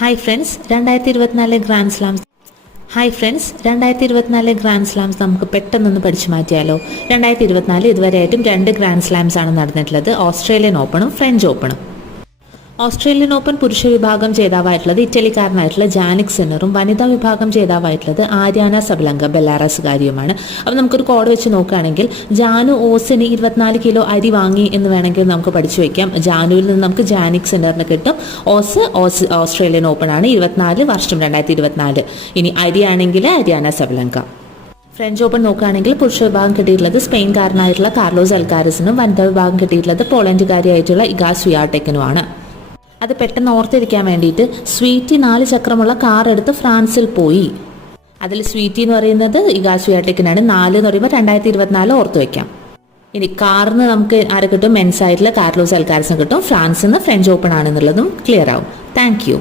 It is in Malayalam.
ഹായ് ഫ്രണ്ട്സ്, 2024 ഗ്രാൻഡ് സ്ലാംസ് നമുക്ക് പെട്ടെന്നൊന്ന് പഠിച്ചു മാറ്റിയാലോ. 2024 ഇതുവരെയായിട്ടും 2 ഗ്രാൻഡ് സ്ലാംസ് ആണ് നടന്നിട്ടുള്ളത്. ഓസ്ട്രേലിയൻ ഓപ്പണും ഫ്രഞ്ച് ഓപ്പണും. ഓസ്ട്രേലിയൻ ഓപ്പൺ പുരുഷ വിഭാഗം ജേതാവായിട്ടുള്ളത് ഇറ്റലിക്കാരനായിട്ടുള്ള ജാനിക് സിന്നറും വനിതാ വിഭാഗം ജേതാവായിട്ടുള്ളത് ആര്യാന സബലങ്ക ബെലാറസുകാരിയുമാണ്. അപ്പോൾ നമുക്കൊരു കോഡ് വെച്ച് നോക്കുകയാണെങ്കിൽ ജാനു ഓസിന് 24 കിലോ അരി വാങ്ങി എന്ന് വേണമെങ്കിൽ നമുക്ക് പഠിച്ചു വയ്ക്കാം. ജാനുവിൽ നിന്ന് നമുക്ക് ജാനിക് സിന്നറിന് കിട്ടും. ഓസ്ട്രേലിയൻ ഓപ്പൺ ആണ്, 24 വർഷം 2024. ഇനി അരിയാണെങ്കിൽ ആര്യാന സബലങ്ക. ഫ്രഞ്ച് ഓപ്പൺ നോക്കുകയാണെങ്കിൽ പുരുഷ വിഭാഗം കിട്ടിയിട്ടുള്ളത് സ്പെയിൻകാരനായിട്ടുള്ള കാർലോസ് അൽക്കാരസിനും വനിതാ വിഭാഗം കിട്ടിയിട്ടുള്ളത് പോളണ്ടുകാരിയായിട്ടുള്ള ഇഗ സ്വിയാടെക്കിനുമാണ്. അത് പെട്ടെന്ന് ഓർത്തിരിക്കാൻ വേണ്ടിയിട്ട് സ്വീറ്റി 4 ചക്രമുള്ള കാർ എടുത്ത് ഫ്രാൻസിൽ പോയി. അതിൽ സ്വീറ്റി എന്ന് പറയുന്നത് ഇഗ സ്വിയാടെക്കിനാണ്. 4 എന്ന് പറയുമ്പോൾ 2024 ഓർത്ത് വയ്ക്കാം. ഇനി കാറിന് നമുക്ക് ആരെ കിട്ടും? മെൻസ് ആയിട്ടുള്ള കാർലോസ് അൽക്കാരസിന് കിട്ടും. ഫ്രാൻസിൽ നിന്ന് ഫ്രഞ്ച് ഓപ്പൺ ആണെന്നുള്ളതും ക്ലിയർ ആവും. Thank you.